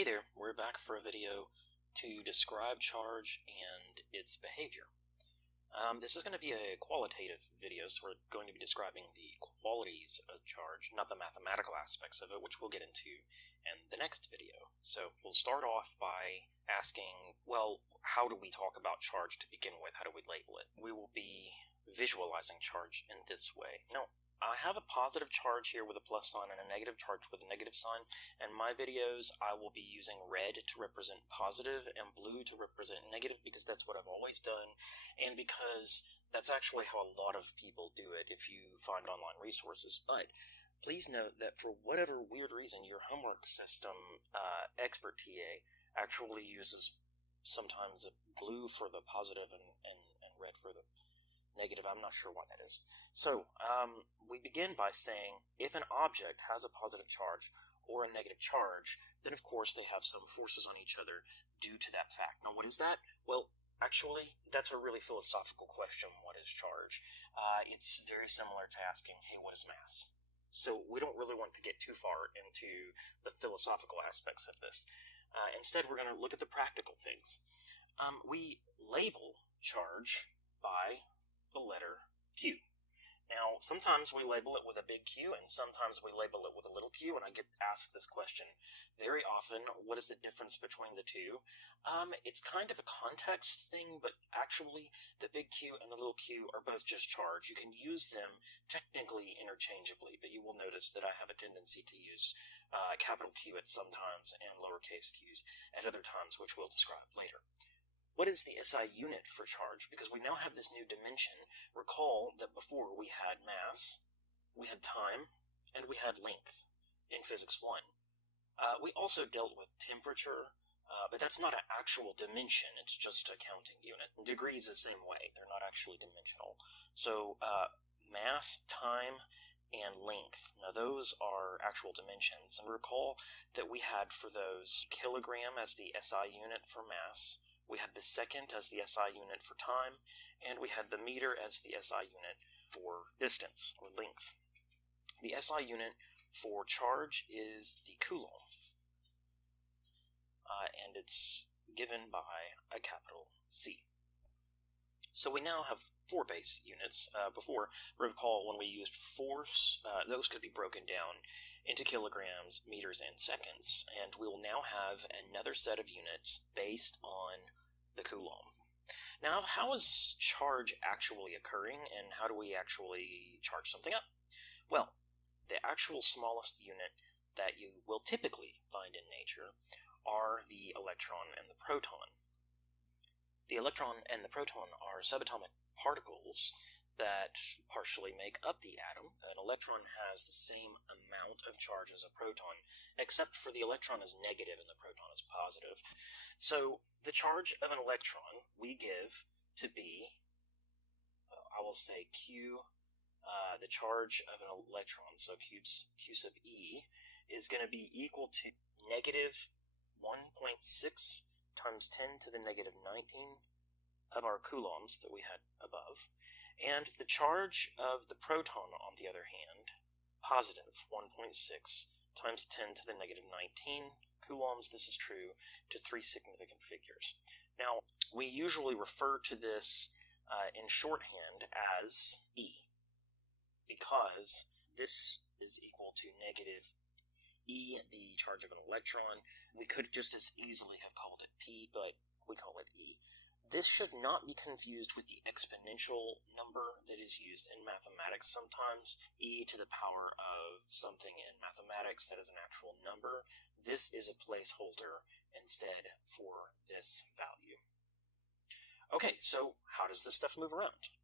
Hey there, we're back for a video to describe charge and its behavior. This is going to be a qualitative video, so we're going to be describing the qualities of charge, not the mathematical aspects of it, which we'll get into in the next video. So we'll start off by asking, well, how do we talk about charge to begin with? How do we label it? We will be visualizing charge in this way. Now, I have a positive charge here with a plus sign and a negative charge with a negative sign. In my videos, I will be using red to represent positive and blue to represent negative because that's what I've always done, and because that's actually how a lot of people do it if you find online resources. But please note that for whatever weird reason, your homework system expert TA actually uses sometimes blue for the positive and red for the negative. I'm not sure why that is. So we begin by saying if an object has a positive charge or a negative charge, then of course they have some forces on each other due to that fact. Now what is that? Well, actually, that's a really philosophical question. What is charge? It's very similar to asking, hey, what is mass? So we don't really want to get too far into the philosophical aspects of this. Instead, we're going to look at the practical things. We label charge by the letter Q. Now, sometimes we label it with a big Q, and sometimes we label it with a little q, and I get asked this question very often, what is the difference between the two? It's kind of a context thing, but actually the big Q and the little q are both just charge. You can use them technically interchangeably, but you will notice that I have a tendency to use capital Q at some times and lowercase q's at other times, which we'll describe later. What is the SI unit for charge? Because we now have this new dimension. Recall that before we had mass, we had time, and we had length in Physics 1. We also dealt with temperature, but that's not an actual dimension. It's just a counting unit. Degrees the same way. They're not actually dimensional. So mass, time, and length. Now those are actual dimensions. And recall that we had for those kilogram as the SI unit for mass, we had the second as the SI unit for time, and we had the meter as the SI unit for distance, or length. The SI unit for charge is the coulomb, and it's given by a capital C. So we now have 4 base units. Before, recall when we used force, those could be broken down into kilograms, meters, and seconds, and we will now have another set of units based on the coulomb. Now, how is charge actually occurring, and how do we actually charge something up? Well, the actual smallest unit that you will typically find in nature are the electron and the proton. The electron and the proton are subatomic particles that partially make up the atom. An electron has the same amount of charge as a proton, except for the electron is negative and the proton is positive. So the charge of an electron we give to be, I will say Q, the charge of an electron, so Q sub E, is going to be equal to negative 1.6 times 10 to the negative 19 of our coulombs that we had above. And the charge of the proton, on the other hand, positive 1.6 times 10 to the negative 19 coulombs. This is true to 3 significant figures. Now, we usually refer to this in shorthand as E, because this is equal to negative E, the charge of an electron. We could just as easily have called it P, but we call it E. This should not be confused with the exponential number that is used in mathematics. Sometimes e to the power of something in mathematics that is an actual number. This is a placeholder instead for this value. Okay, so how does this stuff move around?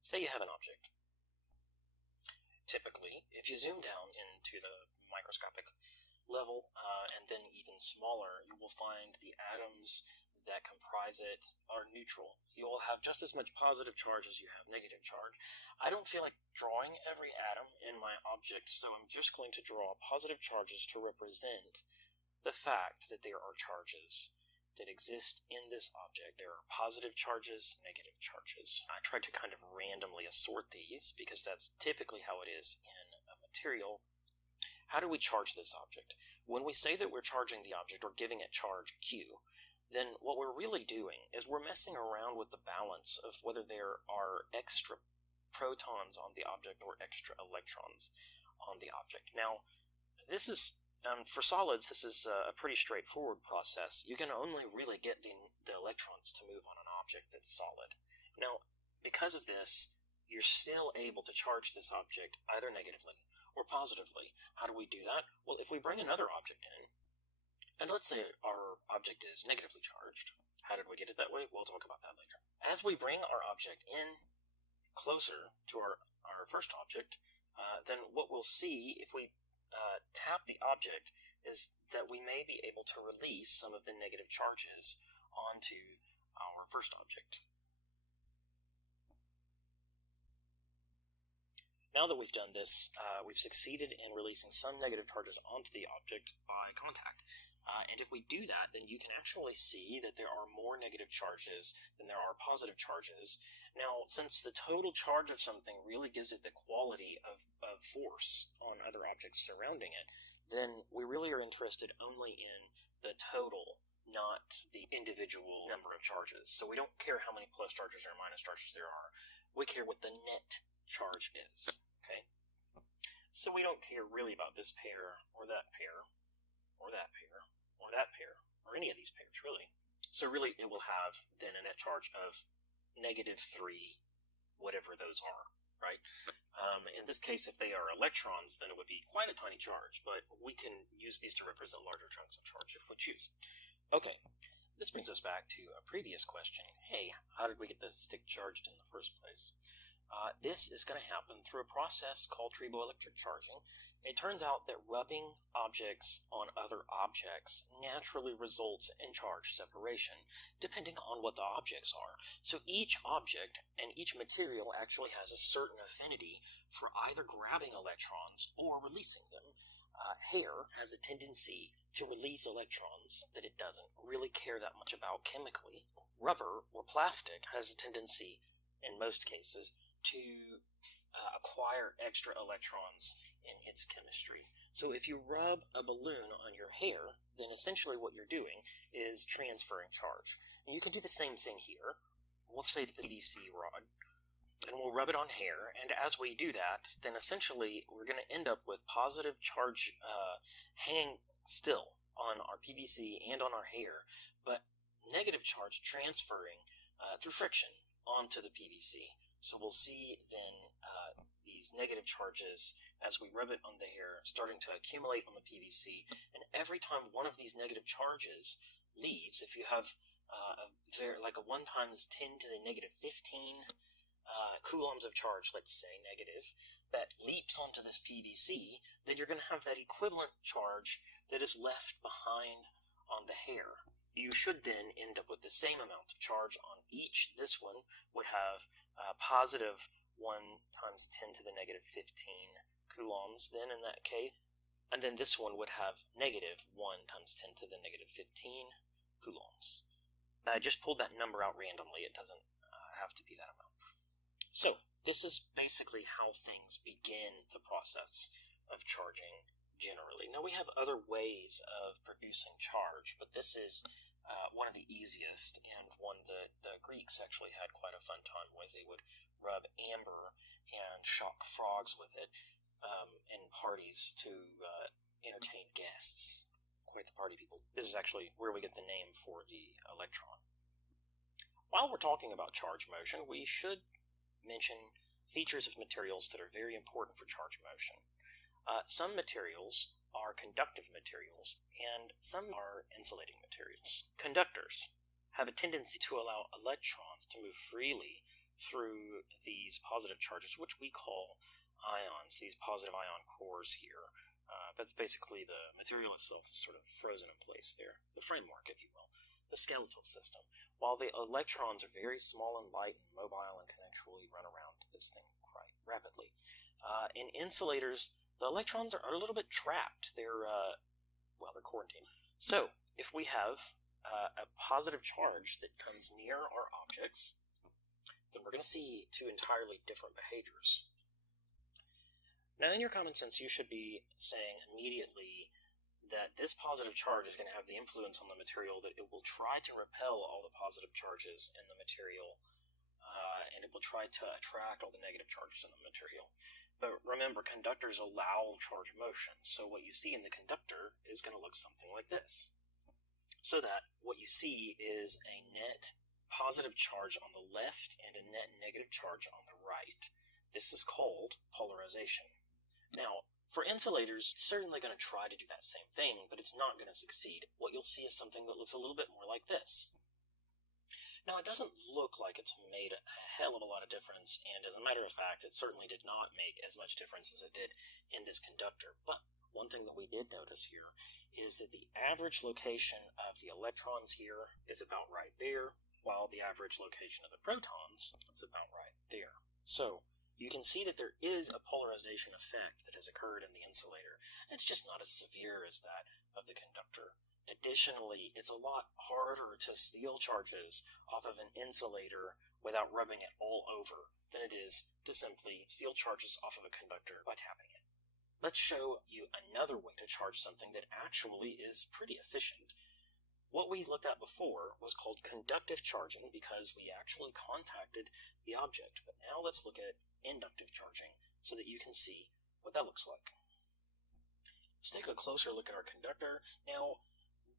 Say you have an object. Typically, if you zoom down into the microscopic level, and then even smaller, you will find the atoms that comprise it are neutral. You will have just as much positive charge as you have negative charge. I don't feel like drawing every atom in my object, so I'm just going to draw positive charges to represent the fact that there are charges that exist in this object. There are positive charges, negative charges. I tried to kind of randomly assort these because that's typically how it is in a material. how do we charge this object? When we say that we're charging the object or giving it charge Q, then what we're really doing is we're messing around with the balance of whether there are extra protons on the object or extra electrons on the object. Now, this is, for solids, this is a pretty straightforward process. You can only really get the electrons to move on an object that's solid. Now, because of this, you're still able to charge this object either negatively or positively. How do we do that? Well, if we bring another object in, and let's say our object is negatively charged, how did we get it that way? We'll talk about that later. As we bring our object in closer to our first object, then what we'll see if we tap the object is that we may be able to release some of the negative charges onto our first object. Now that we've done this, we've succeeded in releasing some negative charges onto the object by contact. And if we do that, then you can actually see that there are more negative charges than there are positive charges. Now, since the total charge of something really gives it the quality of force on other objects surrounding it, then we really are interested only in the total, not the individual number of charges. So we don't care how many plus charges or minus charges there are. We care what the net charge is, okay? So we don't care really about this pair, or that pair, or that pair, or that pair, or any of these pairs, really. So really, it will have then a net charge of -3, whatever those are, right? In this case, if they are electrons, then it would be quite a tiny charge, but we can use these to represent larger chunks of charge if we choose. Okay, this brings us back to a previous question. Hey, how did we get the stick charged in the first place? This is going to happen through a process called triboelectric charging. It turns out that rubbing objects on other objects naturally results in charge separation, depending on what the objects are. So each object and each material actually has a certain affinity for either grabbing electrons or releasing them. Hair has a tendency to release electrons that it doesn't really care that much about chemically. Rubber or plastic has a tendency, in most cases, to acquire extra electrons in its chemistry. So if you rub a balloon on your hair, then essentially what you're doing is transferring charge. And you can do the same thing here. We'll say that this PVC rod, and we'll rub it on hair, and as we do that, then essentially we're going to end up with positive charge hanging still on our PVC and on our hair, but negative charge transferring through friction onto the PVC. So we'll see then these negative charges as we rub it on the hair starting to accumulate on the PVC, and every time one of these negative charges leaves, if you have like a 1 × 10⁻15 coulombs of charge, let's say negative, that leaps onto this PVC, then you're going to have that equivalent charge that is left behind on the hair. You should then end up with the same amount of charge on each. This one would have positive 1 × 10⁻15 coulombs then in that case, and then this one would have negative 1 × 10⁻15 coulombs. I just pulled that number out randomly. It doesn't have to be that amount. So this is basically how things begin the process of charging generally. Now we have other ways of producing charge, but this is one of the easiest, and one that the Greeks actually had quite a fun time with. They would rub amber and shock frogs with it in parties to entertain guests. Quite the party people. This is actually where we get the name for the electron. While we're talking about charge motion, we should mention features of materials that are very important for charge motion. Some materials are conductive materials, and some are insulating materials. Conductors have a tendency to allow electrons to move freely through these positive charges, which we call ions, these positive ion cores here. That's basically the material itself is sort of frozen in place there, the framework, if you will, the skeletal system. While the electrons are very small and light and mobile and can actually run around this thing quite rapidly. In insulators, the electrons are a little bit trapped. They're quarantined. So, if we have a positive charge that comes near our objects, then we're going to see 2 entirely different behaviors. Now, in your common sense, you should be saying immediately that this positive charge is going to have the influence on the material that it will try to repel all the positive charges in the material, and it will try to attract all the negative charges in the material. But remember, conductors allow charge motion, so what you see in the conductor is going to look something like this. So that what you see is a net positive charge on the left and a net negative charge on the right. This is called polarization. Now, for insulators, it's certainly going to try to do that same thing, but it's not going to succeed. What you'll see is something that looks a little bit more like this. Now, it doesn't look like it's made a hell of a lot of difference, and as a matter of fact, it certainly did not make as much difference as it did in this conductor. But one thing that we did notice here is that the average location of the electrons here is about right there, while the average location of the protons is about right there. So, you can see that there is a polarization effect that has occurred in the insulator. It's just not as severe as that of the conductor. Additionally, it's a lot harder to steal charges off of an insulator without rubbing it all over than it is to simply steal charges off of a conductor by tapping it. Let's show you another way to charge something that actually is pretty efficient. What we looked at before was called conductive charging because we actually contacted the object. But now let's look at inductive charging so that you can see what that looks like. Let's take a closer look at our conductor. Now,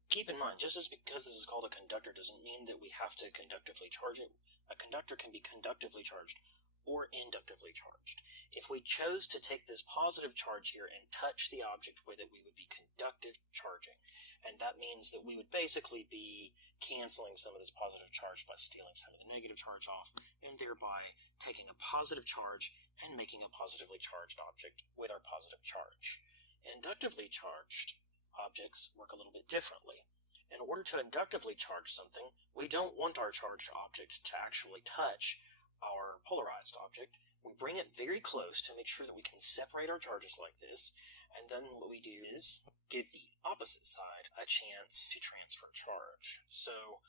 keep in mind, just as because this is called a conductor doesn't mean that we have to conductively charge it. A conductor can be conductively charged or inductively charged. If we chose to take this positive charge here and touch the object with it, we would be conductive charging. And that means that we would basically be canceling some of this positive charge by stealing some of the negative charge off, and thereby taking a positive charge and making a positively charged object with our positive charge. Inductively charged objects work a little bit differently. In order to inductively charge something, we don't want our charged object to actually touch our polarized object. We bring it very close to make sure that we can separate our charges like this, and then what we do is give the opposite side a chance to transfer charge. So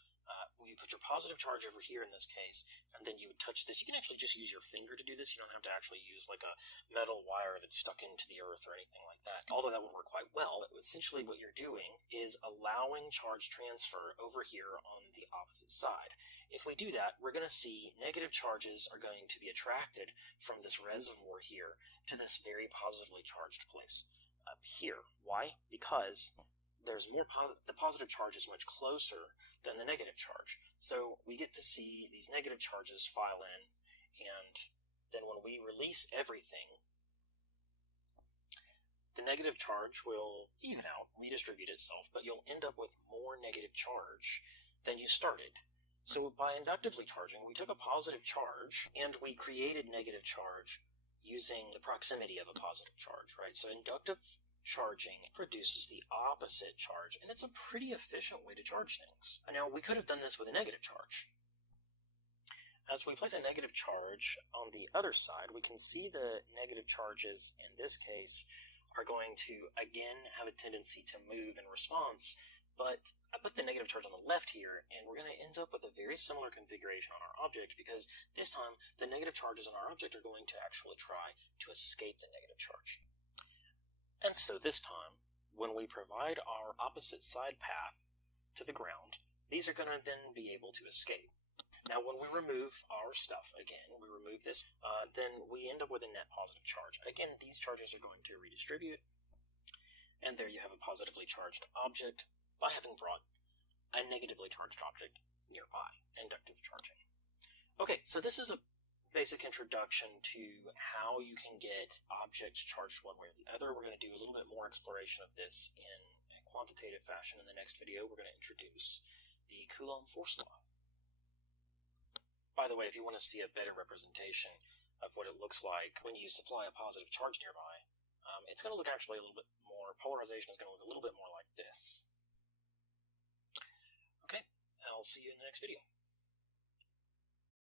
you put your positive charge over here in this case, and then you would touch this. You can actually just use your finger to do this. You don't have to actually use like a metal wire that's stuck into the earth or anything like that. Although that would work quite well, essentially what you're doing is allowing charge transfer over here on the opposite side. If we do that, we're going to see negative charges are going to be attracted from this reservoir here to this very positively charged place up here. Why? Because there's more the positive charge is much closer than the negative charge. So we get to see these negative charges file in, and then when we release everything, the negative charge will even out, redistribute itself, but you'll end up with more negative charge than you started. So by inductively charging, we took a positive charge and we created negative charge using the proximity of a positive charge, right? So inductive charging produces the opposite charge, and it's a pretty efficient way to charge things. Now, we could have done this with a negative charge. As we place a negative charge on the other side, we can see the negative charges in this case are going to again have a tendency to move in response, but I put the negative charge on the left here, and we're going to end up with a very similar configuration on our object, because this time the negative charges on our object are going to actually try to escape the negative charge. And so this time, when we provide our opposite side path to the ground, these are going to then be able to escape. Now, when we remove our stuff, again, we remove this, then we end up with a net positive charge. Again, these charges are going to redistribute, and there you have a positively charged object by having brought a negatively charged object nearby, inductive charging. Okay, so this is a basic introduction to how you can get objects charged one way or the other. We're going to do a little bit more exploration of this in a quantitative fashion. In the next video, we're going to introduce the Coulomb force law. By the way, if you want to see a better representation of what it looks like when you supply a positive charge nearby, it's going to look actually a little bit more, polarization is going to look a little bit more like this. Okay, I'll see you in the next video.